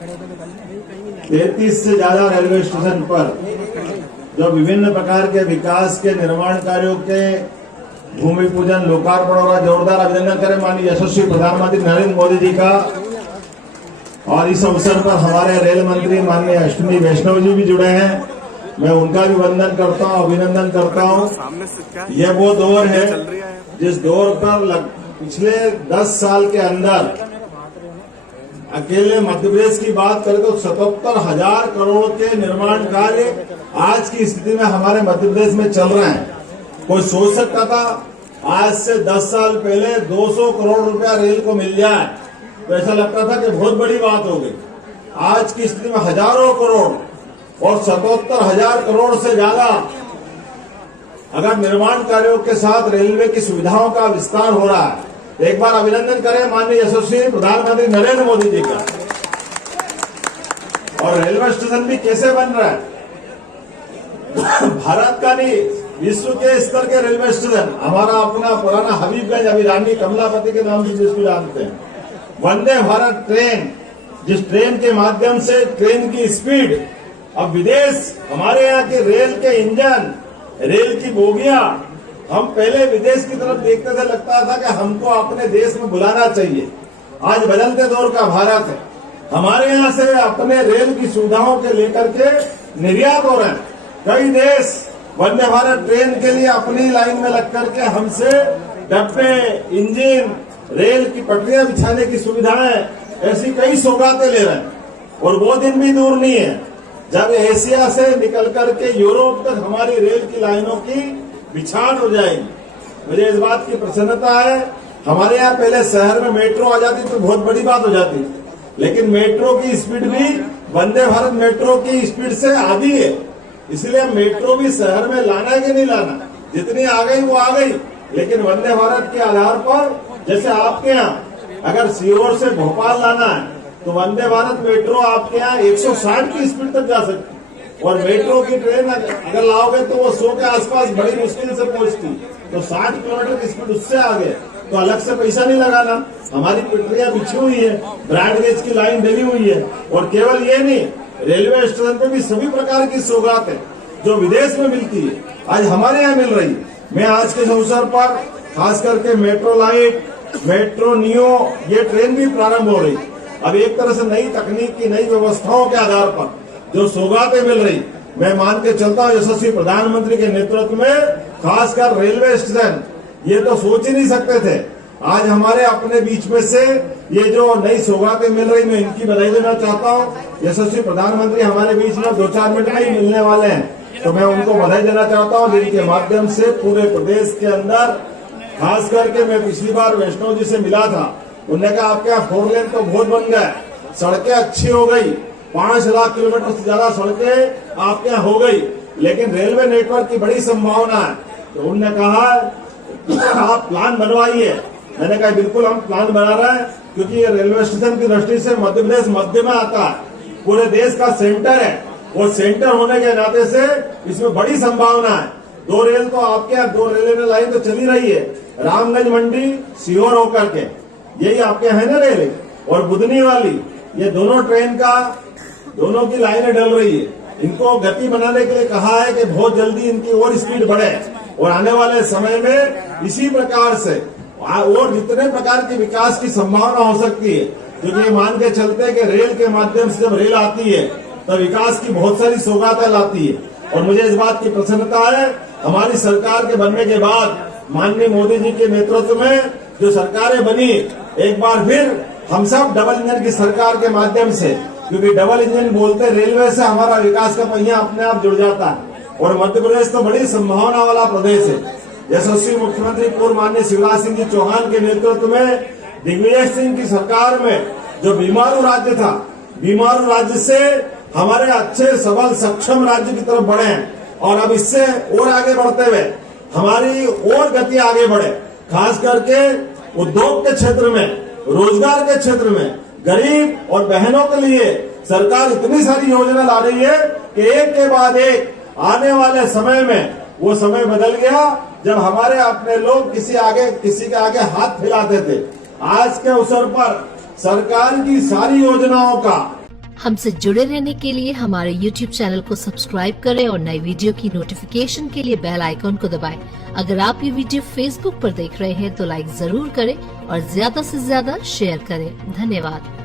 33 से ज्यादा railway station पर जो विभिन्न प्रकार के विकास के निर्माण कार्यों के भूमि पूजन लोकार्पण हो रहा। जोरदार अभिनंदन करें माननीय यशस्वी प्रधानमंत्री नरेंद्र मोदी जी का। और इस अवसर पर हमारे रेल मंत्री माननीय अश्विनी वैष्णव जी भी जुड़े हैं, मैं उनका भी वंदन करता हूं, अभिनंदन करता हूं। यह वो दौर है जिस दौर पर पिछले 10 साल के अंदर अकेले मध्य प्रदेश की बात करें तो 77,000 करोड़ के निर्माण कार्य आज की स्थिति में हमारे मध्य प्रदेश में चल रहे हैं। कोई सोच सकता था आज से 10 साल पहले 200 करोड़ रुपया रेल को मिल जाए तो ऐसा लगता था कि बहुत बड़ी बात हो गई। आज की स्थिति में हजारों करोड़ और 77,000 करोड़ से ज्यादा अगर निर्माण कार्यों के साथ रेलवे की सुविधाओं का विस्तार हो रहा है, एक बार अभिनंदन करें माननीय यशस्वी प्रधानमंत्री नरेंद्र मोदी जी का। और रेलवे स्टेशन भी कैसे बन रहा है, भारत का नहीं विश्व के स्तर के रेलवे स्टेशन। हमारा अपना पुराना हबीबगंज अभी रानी कमलापति के नाम से जिसको जानते हैं, वंदे भारत ट्रेन, जिस ट्रेन के माध्यम से ट्रेन की स्पीड अब विदेश, हमारे यहाँ के रेल के इंजन, रेल की बोगियां, हम पहले विदेश की तरफ देखते थे, लगता था कि हमको अपने देश में बुलाना चाहिए। आज बदलते दौर का भारत है, हमारे यहाँ से अपने रेल की सुविधाओं के लेकर के निर्यात हो रहे हैं। कई देश वंदे भारत ट्रेन के लिए अपनी लाइन में लग करके हमसे डब्बे, इंजन, रेल की पटरियां बिछाने की सुविधाएं, ऐसी कई सौगातें ले रहे हैं। और वो दिन भी दूर नहीं है जब एशिया से निकल करके यूरोप तक हमारी रेल की लाइनों की बिछाड़ हो जाएगी। मुझे इस बात की प्रसन्नता है, हमारे यहाँ पहले शहर में मेट्रो आ जाती तो बहुत बड़ी बात हो जाती, लेकिन मेट्रो की स्पीड भी वंदे भारत मेट्रो की स्पीड से आधी है। इसलिए मेट्रो भी शहर में लाना है कि नहीं लाना, जितनी आ गई वो आ गई, लेकिन वंदे भारत के आधार पर जैसे आपके यहाँ अगर सीहोर से भोपाल लाना है तो वंदे भारत मेट्रो आपके यहाँ 160 की स्पीड तक जा सकती है। और मेट्रो की ट्रेन अगर लाओगे तो वो 100 के आसपास बड़ी मुश्किल से पहुंचती, तो 60 किलोमीटर की स्पीड उससे आगे, तो अलग से पैसा नहीं लगाना। हमारी पटरियां बिछी हुई है, ब्रॉड गेज की लाइन डली हुई है। और केवल ये नहीं, रेलवे स्टेशन पे भी सभी प्रकार की सौगात है जो विदेश में मिलती है, आज हमारे यहाँ मिल रही है। मैं आज के अवसर पर खास करके मेट्रो लाइट, मेट्रो नियो, ये ट्रेन भी प्रारंभ हो रही। अब एक तरह से नई तकनीक की नई व्यवस्थाओं के आधार पर जो सौगातें मिल रही, मैं मान के चलता हूँ यशस्वी प्रधानमंत्री के नेतृत्व में खासकर रेलवे स्टेशन, ये तो सोच ही नहीं सकते थे। आज हमारे अपने बीच में से ये जो नई सौगातें मिल रही, मैं इनकी बधाई देना चाहता हूँ। यशस्वी प्रधानमंत्री हमारे बीच में 2-4 मिनट में ही मिलने वाले हैं, तो मैं उनको बधाई देना चाहता हूँ, जिनके माध्यम से पूरे प्रदेश के अंदर, खास करके मैं पिछली बार वैष्णव जी से मिला था, उन्होंने कहा आपके यहाँ 4 लेन तो बहुत बन गए, सड़कें अच्छी हो गई, 5 लाख किलोमीटर से ज्यादा सड़कें आपके यहाँ हो गई, लेकिन रेलवे नेटवर्क की बड़ी संभावना है। तो उन्होंने कहा आप प्लान बनवाइए। मैंने कहा बिल्कुल हम प्लान बना रहे हैं, क्योंकि ये रेलवे स्टेशन की दृष्टि से मध्य प्रदेश मध्य में आता है, पूरे देश का सेंटर है, और सेंटर होने के नाते से इसमें बड़ी संभावना है। 2 रेल तो आपके यहाँ, 2 रेलवे लाइन तो चली रही है, रामगंज मंडी सीहोर होकर के, यही आपके है ना रेल, और बुधनी वाली, ये दोनों ट्रेन का, दोनों की लाइनें डल रही है। इनको गति बनाने के लिए कहा है कि बहुत जल्दी इनकी और स्पीड बढ़े, और आने वाले समय में इसी प्रकार से और जितने प्रकार के विकास की संभावना हो सकती है, क्योंकि ये मान के चलते हैं कि रेल के माध्यम से जब रेल आती है तो विकास की बहुत सारी सौगातें लाती है। और मुझे इस बात की प्रसन्नता है, हमारी सरकार के बनने के बाद माननीय मोदी जी के नेतृत्व में जो सरकारें बनी, एक बार फिर हम सब डबल इंजन की सरकार के माध्यम से, क्योंकि डबल इंजन बोलते रेलवे से हमारा विकास का पहिया अपने आप जुड़ जाता है। और मध्य प्रदेश तो बड़ी संभावना वाला प्रदेश है। यशस्वी मुख्यमंत्री पूर्व माननीय शिवराज सिंह जी चौहान के नेतृत्व में दिग्विजय सिंह की सरकार में जो बीमारू राज्य था, बीमारू राज्य से हमारे अच्छे सबल सक्षम राज्य की तरफ बढ़े हैं, और अब इससे और आगे बढ़ते हुए हमारी और गति आगे बढ़े। खास करके उद्योग के क्षेत्र में, रोजगार के क्षेत्र में, गरीब और बहनों के लिए सरकार इतनी सारी योजना ला रही है कि एक के बाद एक आने वाले समय में वो समय बदल गया जब हमारे अपने लोग किसी के आगे हाथ फैलाते थे। आज के अवसर पर सरकार की सारी योजनाओं का हमसे जुड़े रहने के लिए हमारे YouTube चैनल को सब्सक्राइब करें और नई वीडियो की नोटिफिकेशन के लिए बेल आइकॉन को दबाएं। अगर आप ये वीडियो Facebook पर देख रहे हैं तो लाइक जरूर करें और ज्यादा से ज्यादा शेयर करें। धन्यवाद।